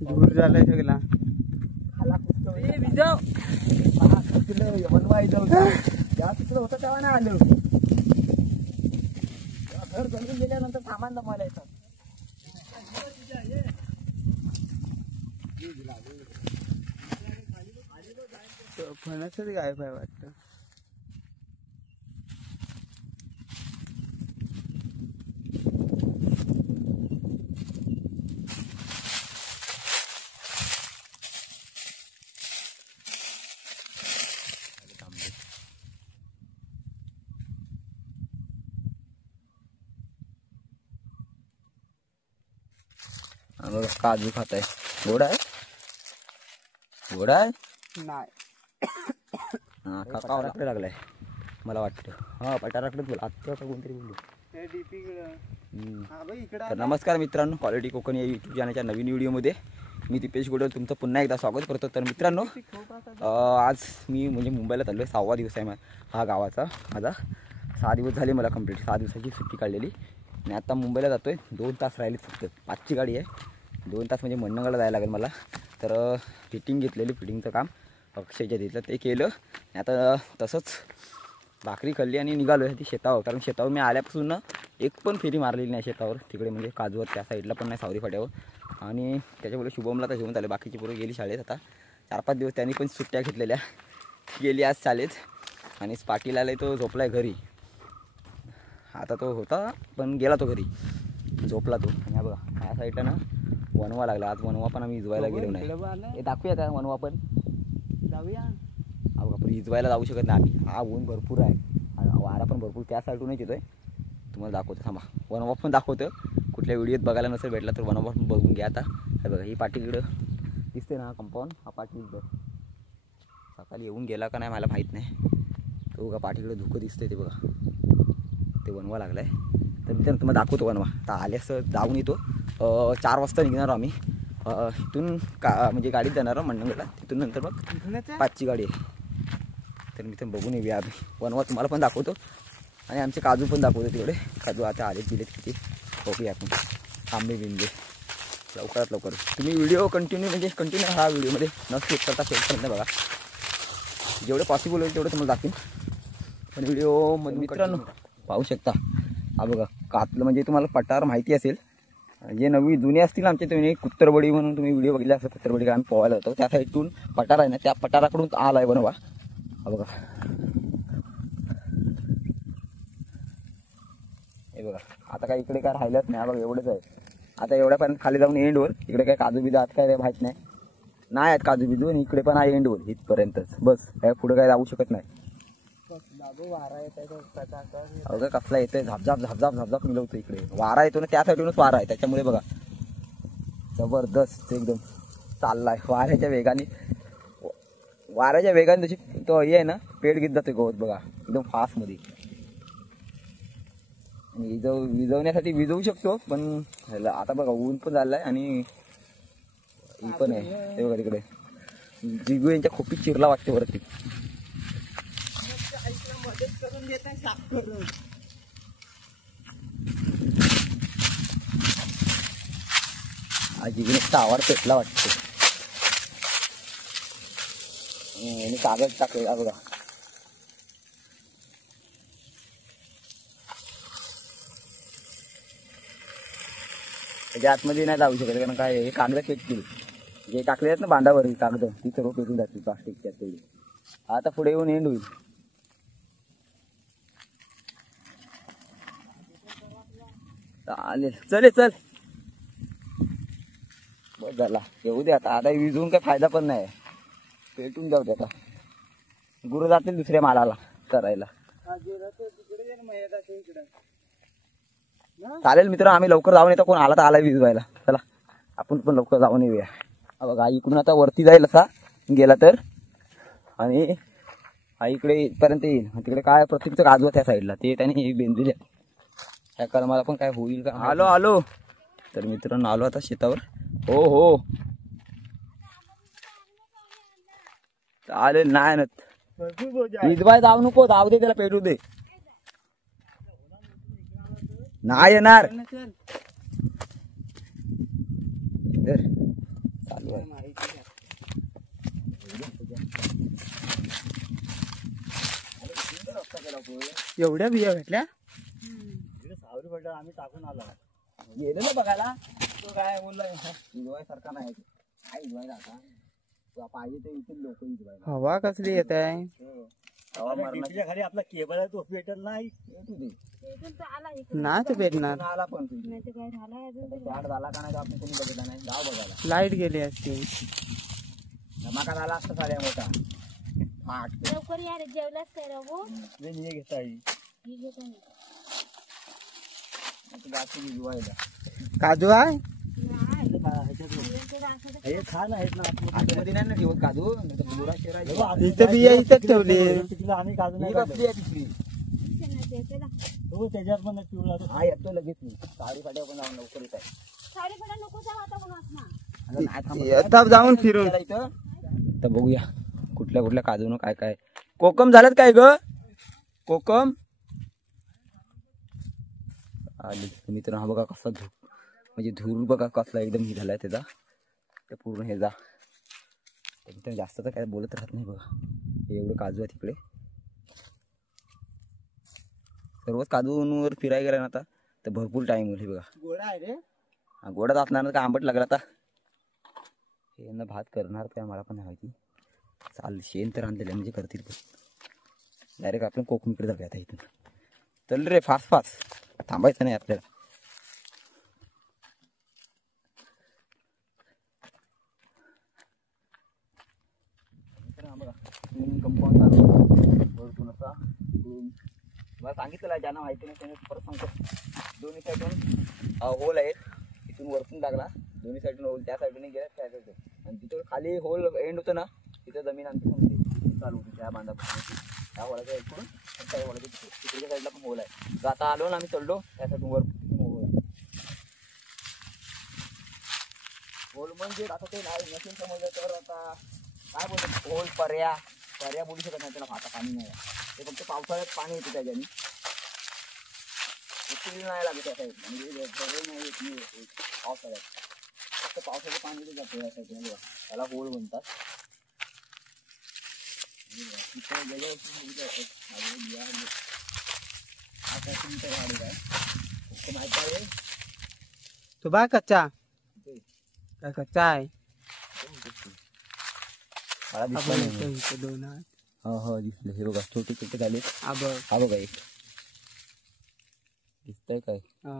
दूर झालाय सगळा होतं तेव्हा नाही आलं. घर जमून गेल्यानंतर सामान जमायला येतात. फणसच गायब आहे वाटतं. काजू खात आहे. गोड आहे. गोड आहे नाही. हा काकावराकडे लागलाय मला वाटतं. हा पटाराकडेच बोला. आत्ता कोणतरी बोललो. तर नमस्कार मित्रांनो, क्वालिटी कोकण या यूट्यूब चॅनलच्या नवीन व्हिडिओमध्ये मी दीपेश गोडल तुमचं पुन्हा एकदा स्वागत करतो. तर मित्रांनो, आज मी म्हणजे मुंबईला चाललो आहे. 6वा दिवस आहे हा गावाचा माझा. 6 दिवस झाले मला कंप्लीट. 6 दिवसाची सुट्टी काढलेली आणि आता मुंबईला जातो आहे. 2 तास राहिले फक्त. 5ची गाडी आहे. 2 तास म्हणजे मंडणगडला जायला लागेल मला. तर फिटिंग घेतलेली, फिटिंगचं काम अक्षयच्या तिथलं ते केलं. आता तसंच भाकरी खाल्ली आणि निघालो आहे ती शेतावर. कारण शेतावर मी आल्यापासून ना एक पण फेरी मारलेली नाही शेतावर. तिकडे म्हणजे काजूवर त्या साईडला पण नाही, सावरी फाट्यावर. आणि त्याच्यामुळे शुभमला तर घेऊन आले. बाकीची पोरं गेली शाळेत. आता 4-5 दिवस त्यांनी पण सुट्ट्या घेतलेल्या. गेली आज शाळेत. आणि पाटील आला तो झोपला आहे घरी. आता तो होता पण गेला तो घरी, झोपला तो. आणि हा बघा या साईडला ना वनवा लागला. आज वनवा पण आम्ही इजवायला गेलो नाही. हे दाखवूया का वनवा पण? जाऊया. हा बघा, पण इजवायला जाऊ शकत नाही आम्ही. हा ऊन भरपूर आहे, वारा पण भरपूर त्या साईडूनच येतोय. तुम्हाला दाखवतो थांबा. वनवा पण दाखवतं. कुठल्या व्हिडिओत बघायला नसेल भेटला तर वनवा पण बघून घ्या. आता हे बघा ही पाटी इकडं दिसते ना कंपाऊंड. हा पाटी इकडं सकाळी येऊन गेला का नाही मला माहीत नाही. तो बघा पाठीकडे धुकं दिसतंय ते बघा. ते वनवा लागला आहे. तर मित्रांनो तुम्हाला दाखवतो वनवा. आता आल्यास जाऊन येतो. 4 वाजता निघणार आम्ही इथून म्हणजे गाडीत जाणार मंडणगडला. तिथून नंतर मग 5ची गाडी आहे. तर मी तर बघून येऊया आम्ही. वनवा तुम्हाला पण दाखवतो आणि आमचे काजू पण दाखवतो. तिकडे काजू आता आलेत दिलेत किती बघूया आपण. आंबे बिंबे लवकरात लवकर. तुम्ही व्हिडिओ कंटिन्यू हा व्हिडिओमध्ये न स्किप करता शेवटपर्यंत बघा. जेवढे पॉसिबल होईल तेवढं तुम्हाला दाखवेन. पण व्हिडिओमध्ये मित्रांनो पाहू शकता. हा बघा कातलं म्हणजे तुम्हाला पठार माहिती असेल. जे नवी जुने असतील आमचे तुम्ही कुत्तरबडी म्हणून तुम्ही व्हिडिओ बघितला असेल. कुत्तरबडी आम्ही पोहायला जातो त्या साईडून पठार आहे ना, त्या पठाराकडून आला आहे बनवा. हा बघा हे बघा. आता काय इकडे काय राहिलंच नाही. बघा एवढंच आहे. आता एवढ्यापर्यंत खाली जाऊन एंडवर. इकडे काय काजू बिजू आता काय माहीत नाही. नाही आहेत काजू बिजू. आणि इकडे पण आहे एंडवर इथपर्यंतच बस. काय पुढे काय जाऊ शकत नाही. वारा येत अगं कसला येतोय. झापझाप झापझाप झापझाप मिळवतो. इकडे वारा येतो ना त्या साईडूनच वारा आहे. त्याच्यामुळे बघा जबरदस्त एकदम चाललाय वाऱ्याच्या वेगाने. वाऱ्याच्या वेगाने जशी तो हे आहे ना पेट घेत जातो गवत बघा एकदम फास्ट मध्ये. आणि विजवण्यासाठी विजवू शकतो पण आता बघा ऊन पण झालंय आणि ही पण आहे. ते बघा तिकडे जिगू यांच्या खोपीत चिरला वाटते वरती. जिगूने आवाड पेटला वाटते. आणि कागद टाकलेला बघा. त्याच्या आतमध्ये नाही जाऊ शकत कारण काय हे कागद पेटतील. जे टाकले आहेत ना बांधावर कागद ती सर्व पेटून जातील प्लास्टिकच्या तेवढी. आता पुढे येऊन एंड होईल. चालेल चल चल बस झाला. येऊ दे आता. आता विजवून काय फायदा पण नाही. पेटून जाऊ दे आता. गुरु जातील दुसऱ्या मालाला करायला. चालेल मित्र आम्ही लवकर जाऊन येतो. कोण आला तर आला विजवायला. चला आपण पण लवकर जाऊन येऊया. बघा इकडून आता वरती जाईल असा गेला तर. आणि हा इकडे इथपर्यंत येईल. तिकडे काय प्रत्येकचं काजू त्या साईडला ते त्याने बेंदिले. ह्या कर्माला पण काय होईल का. आलो तर मित्रांनो आलो आता शेतावर. हो चालेल. नाही ना विजवाय जाऊ नको. जाऊ दे त्याला पेटू दे. नाही येणार. तर चालू आहे. माहिती आहे. एवढ्या बिया भेटल्या सावरी पडलं आम्ही टाकून आलो. गेलेलो बघायला. तो काय बोलला हिजवाय सारखा नाही काय हिजवायला आता तुला पाहिजे ते इथे लोक हिजवायला. हवा कसली येत आहे. हवा मारण्याच्या खाली आपला केबल आहे तो भेटल नाही. नाच भेटणार. आला पण तू स्टार्ट झाला का नाही आपण कोणी बघितला नाही. गाव बघायला लाईट गेली असती. धमाका झाला असता साड्या मोठा फाट लवकर या रे, जेवलाच काय राहू घेता येईल. काजू आहे हे खान आहेत ना आतमध्ये नाही ना ठेवत काजू बुरा शिरा इथे बिया इथेच ठेवली. तिला आम्ही काजू नाही कसली आहे तिसरी हो त्याच्यात पण पिवळा तो. हा येतो लगेच मी साडी फाट्या पण जाऊन लवकर येत आहे. साडी फडा नको जाऊ आता कोणास ना. आता नाही थांबत. येतात जाऊन फिरून. इथं तर बघूया कुठल्या कुठल्या काजून काय काय. कोकम झालं काय ग. कोकम आली मित्र. हा बघा कसा म्हणजे धूर बघा कसला एकदम हे झालाय त्याचा. ते पूर्ण हे जा एकदम जास्त तर काय बोलत राहत नाही बघा. हे एवढं काजू आहे तिकडे. सर्वच काजूंवर फिरायला गेला ना आता तर भरपूर टाइम होईल. हे बघा गोडा आहे रे. हा गोडाच असणार का आंबट लागला आता. हे यांना भात करणार काय मला पण नाही माहिती. चाल शेण तर आणलेलं म्हणजे करतील पण डायरेक्ट आपण कोकणीकडे जाऊया आता इथून. चल रे फास्ट फास्ट थांबायचं नाही आपल्याला. कंपाऊंड वरतून असा इकडून मला सांगितलं ज्यांना माहिती नाही त्याने परत सांगतो. दोन्ही साईडून होल आहेत. इथून वरतून लागला दोन्ही साईडून होल. त्या साईडून गेला त्या साईडून आणि तिथं खाली होल एंड होतं ना तिथं जमीन आमची समजते चालू होती त्या बांधापासून त्या होलाच्या इकडून त्या होलाच्या तिकडच्या साईडला पण होल आहे. तर आता आलो ना आम्ही चढलो त्या साईडून वर होल आहे. होल म्हणजे आता ते नाही नसेल समजलं तर आता काय बोलतात होल पर्या बोलू शकत नाही त्याला. आता पाणी नाही ते फक्त पावसाळ्यात पाणी येतं त्याच्याने नाही लागत त्या साईड म्हणजे नाही येत नाही पावसाळ्यात. फक्त पावसाचं पाणी जातं या साईड त्याला होल म्हणतात. माहित आहे तो बा कच्चा काय कच्चा आहे. मला दिसला नाही. इथे दोन आहेत. हो हो दिसले. हे बघा छोटे छोटे झाले. हा बघ. हा बघा एक दिसतंय काय. हा.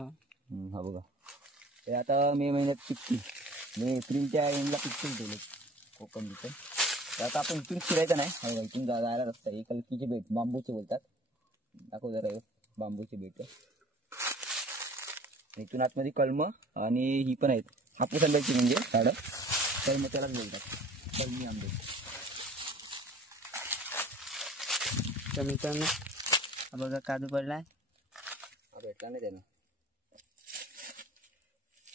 हा बघा ते आता मे महिन्यात पिकतील. मे एप्रिलच्या एंडला पिकतील ठेवले कोकम तिथे. तर आता आपण इथून फिरायचं नाही. हो इथून जायला रस्ता आहे. कलकीचे बेट बांबूचे बोलतात. दाखव जरा बांबूचे बेट. इथून आतमध्ये कलम आणि ही पण आहेत हापूस आंब्याची म्हणजे झाडं. कलम त्यालाच बोलतात कलमी आंबे. मित्रांनो बघा काजू पडलाय. हा भेटला नाही त्यानं.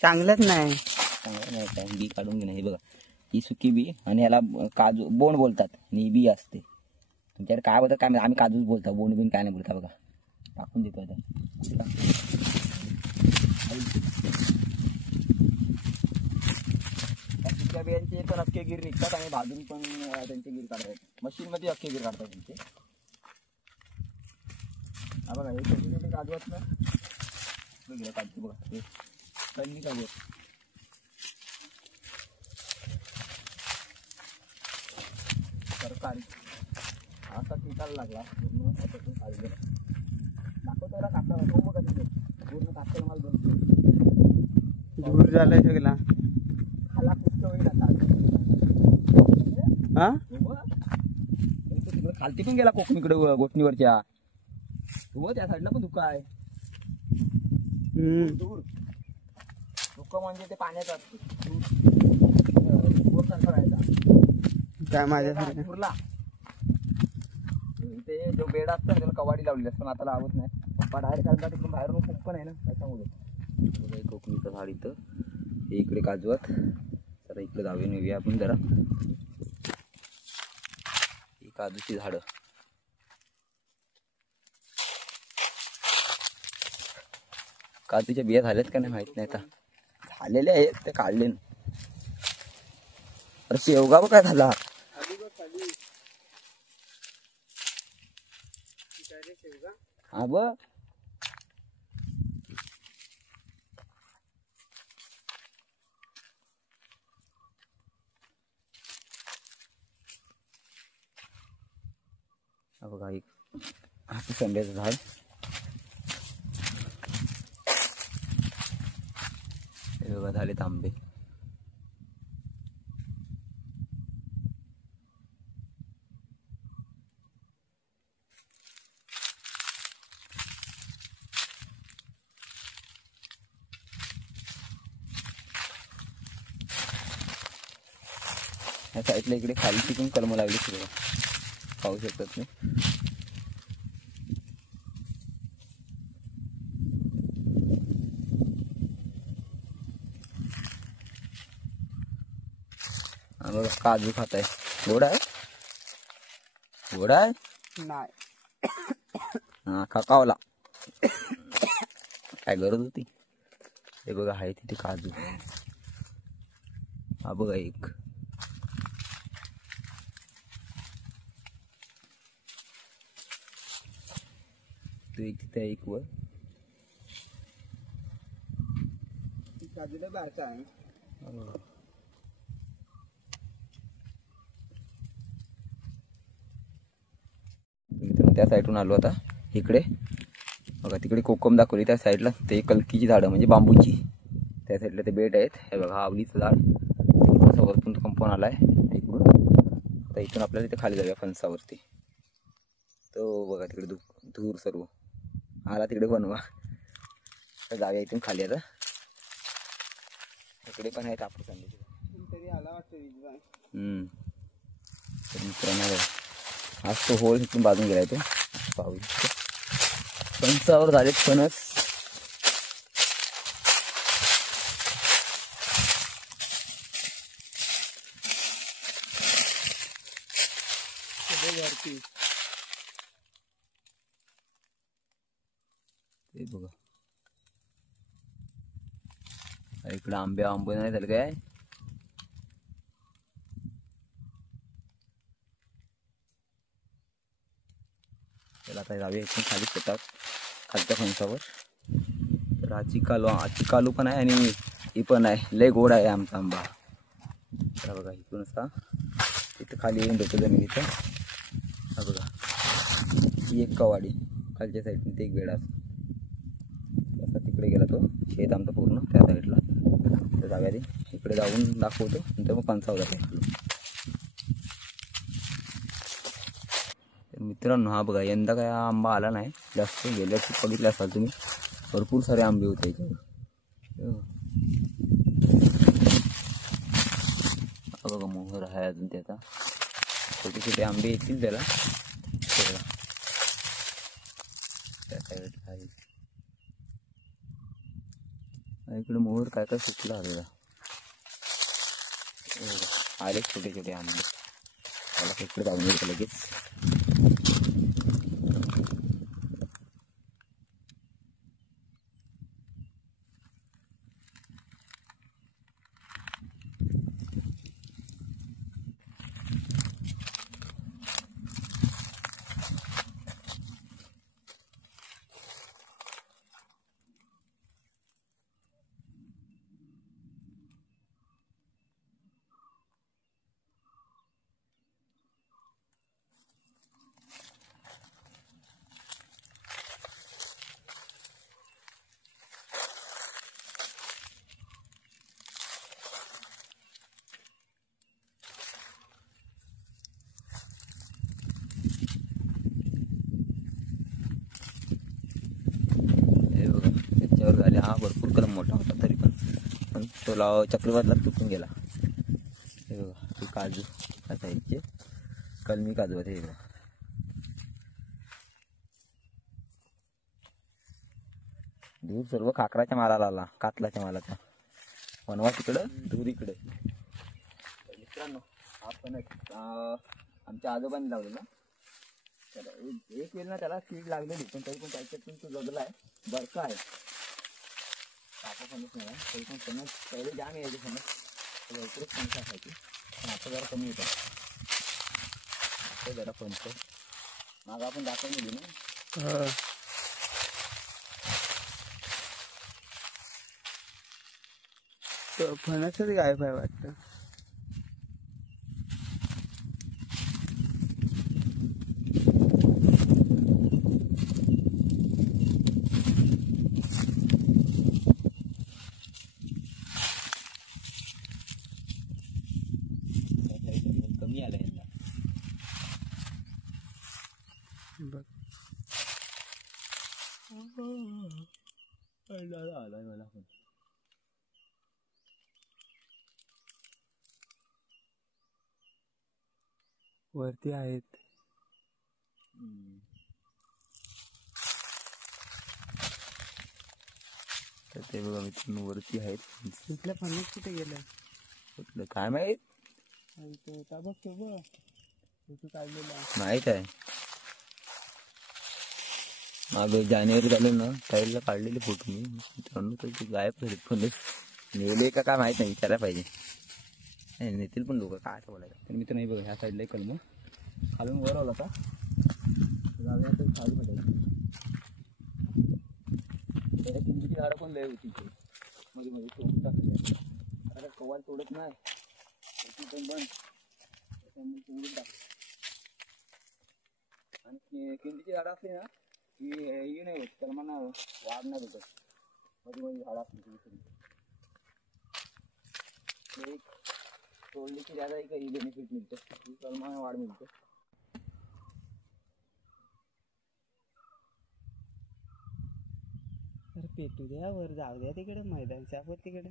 चांगलंच नाही. चांगलं नाही काय बी काढून घेणं. हे बघा ही सुकी बी आणि याला काजू बोंड बोलतात आणि ही बी असते. तुमच्याकडे काय बोलतात काय आम्ही काजूच बोलतो. बोंड बिन काय नाही बोलता. बघा टाकून देतो आता. सुक्या बियांचे पण अख्खे गिर निघतात आणि भाजून पण त्यांचे गिर काढतात. मशीनमध्ये अख्खे गिर काढतात त्यांचे. हा बघा हे छोटे छोटे काजू आहेत ना बघा काजू बघा हे कलमी काजू सरकारी असा टिकायला लागला पूर्ण त्याच्यातून काढलेला. दाखवतायला कापला तो बघा तिथे पूर्ण कापला माल बनतो. दूर झालाय सगळा. खाला पुष्ट होईल आता. हा तिकडे खालती पण गेला कोकणीकडे गोठणीवरच्या. हो त्या साईडला पण धुका आहे. दूर धुका म्हणजे ते पाण्याचा काय माझ्यासारखं धुरला. ते जो बेड असतो त्याला कवाडी लावली असते पण आता लावत नाही. पप्पा डायरेक्ट काढतात तिकडून बाहेरून खूप पण आहे ना त्याच्यामुळे. कोकणीचं झाड इथं हे इकडे काजू आहेत. तर इकडे जाऊया नेऊया आपण जरा. ही काजूची झाडं काजूच्या बिया झाल्यात का नाही माहित नाही. आता झालेले आहेत ते काढले वरती एवढा काय झाला हा बघ बघा एक हापूस आंब्याचं झाड हे बघा झालेत आंबे या साईडला इकडे खाली तिकडून कलम लागली बघा पाहू शकतात तुम्ही बघा काजू खात आहे गोड आहे गोड आहे नाही हा खाकावला काय गरज होती हे बघा आहे तिथे काजू हा बघा एक तो एक तिथे एक वर काजूला बारका आहे मित्रांनो त्या साईडून आलो आता इकडे बघा तिकडे कोकम दाखवली त्या साईडला ते कलकीची झाडं म्हणजे बांबूची त्या साईडला ते बेट आहेत हे बघा आवलीचं झाड तिकडून वरतून तो कंपाऊंड आलाय इकडून आता इथून आपल्याला तिथे खाली जाऊया फणसावरती तो बघा तिकडे दूर सर्व आला तिकडे बनवा तर जाऊया इथून खाली आता इकडे पण आहेत हापूस आंबे तरी आला वाटतं तर मित्रांनो आज तो होल इथून बाजून गेलाय तो पाहू फणसावर झालेत फणस वरती ते बघा इकडे आंबे नाही झालं काय त्याला आता जाऊया इथून खाली शेतात खालच्या फणसावर तर आचिकालू पण आहे आणि ही पण आहे लय गोड आहे आमचा आंबा तर बघा इथून असा इथं खाली येऊन भेटतो जमिनीचं हा बघा ही एक कवाडी खालच्या साईडने ते एक बेडा असा तिकडे गेला तो शेत आमचा पूर्ण त्या साईडला तर जाऊया रे इकडे जाऊन दाखवतो नंतर मग फणसावर जातो मित्रांनो हा बघा यंदा काय आंबा आला नाही जास्त गेल्या वर्षी बघितले असाल तुम्ही भरपूर सारे आंबे होते याच्यावर बघा मोहर आहे अजून त्याचा छोटे छोटे आंबे येतील त्याला त्या साईडला आहे इकडे मोहर काय काय सुटला आलेला आले छोटे छोटे आंबे त्याला इकडे जाऊन येईल लगेच झाले हा भरपूर कलम मोठा होता तरी पण तो चक्रवातला तुटून गेला हे बघा ते काजू साईडचे कलमी काजू आहेत हे बघा दूर सर्व खाकराच्या मालाला आला कातलाच्या मालाचा वनवा तिकडं दूर इकडे मित्रांनो आपण आमच्या आजोबांनी लावलेला त्याला एक वेळ ना त्याला कीड लागलेली पण तरी पण त्याच्यातून तो जगला आहे बरका आहे कापा फणस नाही तरी पण फणस पहिले जाम यायचे फणस इकडेच फणस असायची आता जरा कमी येतं जरा पंच मागं आपण दाखवून दिली ना. फणसच गायब आहे वाटतं. कमी आलं यांना बघ. आलाय मला पण. वरती आहेत. तर ते बघा मित्रांनो वरती आहेत. तिथल्या फणस कुठे गेलाय कुठलं काय माहित. का बघ ते बघ तिथे काढलेला माहित आहे माग जानेवारी झालं ना त्यावेळेला काढलेले फोटो मी मित्रांनो. तर ते गायब झाले फणस. नेले का काय माहित नाही विचारायला पाहिजे. नाही नेतील पण लोक काय असं बोलायचं. तर मित्रांनो बघा ह्या साईडला कलम खालून वर आला होता जाऊया तर खाली भेटायची. त्याच्या किंमतीची झाडं पण लय होती मध्ये मध्ये तोडून टाकली. आता कवाल तोडत नाही पण बंद त्याच्यामुळे तोडून टाकलं. आणि किंमतीची झाडं असली ना की ही नाही होत कलमांना वाढ नाही भेटत. मध्ये मध्ये झाडं असली तरी एक तोडली की त्याचा काही बेनिफिट मिळतं. कलमांना वाढ मिळते. अरे पेटू द्या वर जाऊ द्या तिकडे मैदानच्या वर तिकडे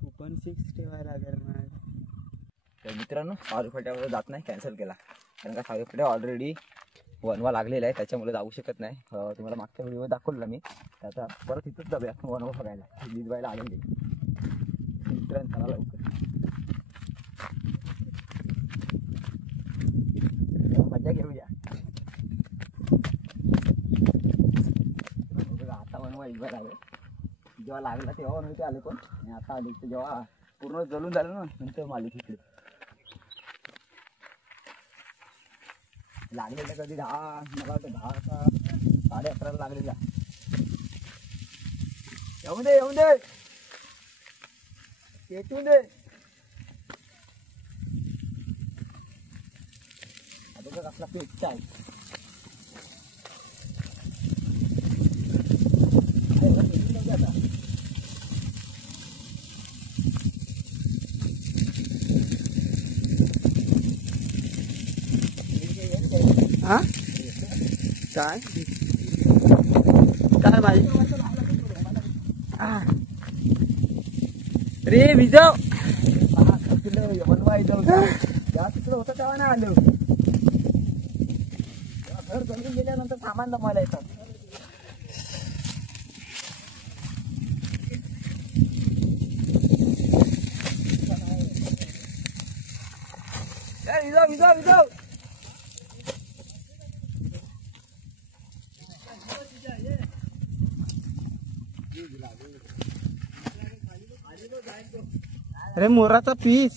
कुपन 6 ठेवायला लागेल मला. तर मित्रांनो सावरफाट्यावर जात नाही कॅन्सल केला कारण का सावरफाट्या ऑलरेडी वनवा लागलेला आहे त्याच्यामुळे जाऊ शकत नाही. तुम्हाला मागच्या व्हिडिओ दाखवला मी त्याचा परत इथंच जाऊया वनवा बघायला. भिजवायला आलेली मित्रांनो चला लवकर मजा घेऊया. आता वनवा भिजवायला आले. जेव्हा लागला तेव्हा नव्हते आले पण आणि आता आले तर जेव्हा पूर्ण जळून झालं ना नंतर मालिक इकडे लागलेलं कधी 10 मला वाटतं 10 का 11:30 लागलेला. येऊन दे पेटून दे. आता कसला पेटचा आहे. हा काय काय माझी रे विजव वनवा जाऊ तेव्हा तिकडं होतं तेव्हा नाही आलं. घर जमून गेल्यानंतर सामान जमायला येतात. विजव अरे मोराचा पीस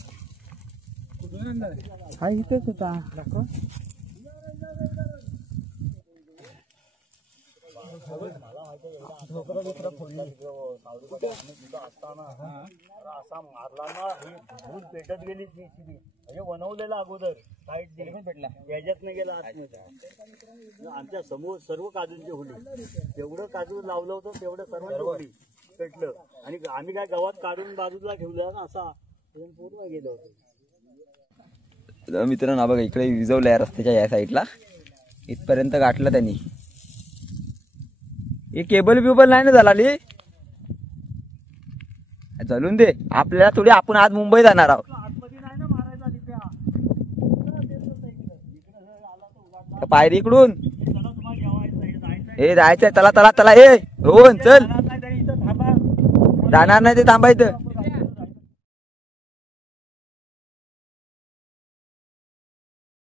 हा इथेच होता दाखव. असा मारला ना ही भूल पेटत गेली ती म्हणजे बनवलेला अगोदर साईड पेटला याच्यात नाही गेला आतमध्ये. आमच्या समोर सर्व काजूंची होली जेवढं काजू लावलं होतं तेवढं सर्व होली पेटलं आणि आम्ही काय गावात काढून बाजूला ठेवलं ना असा पूर्ण गेलं होतं. मित्रांनो बघा इकडे विजवलं आहे रस्त्याच्या या साईडला इथपर्यंत गाठलं त्यांनी. हे केबल बिबल नाही ना झाली जळून दे. आपल्याला थोडी आपण आज मुंबई जाणार आहोत. पायरी इकडून हे जायचंय. चला ए रोहन चल. जाणार नाही ते थांबायचं.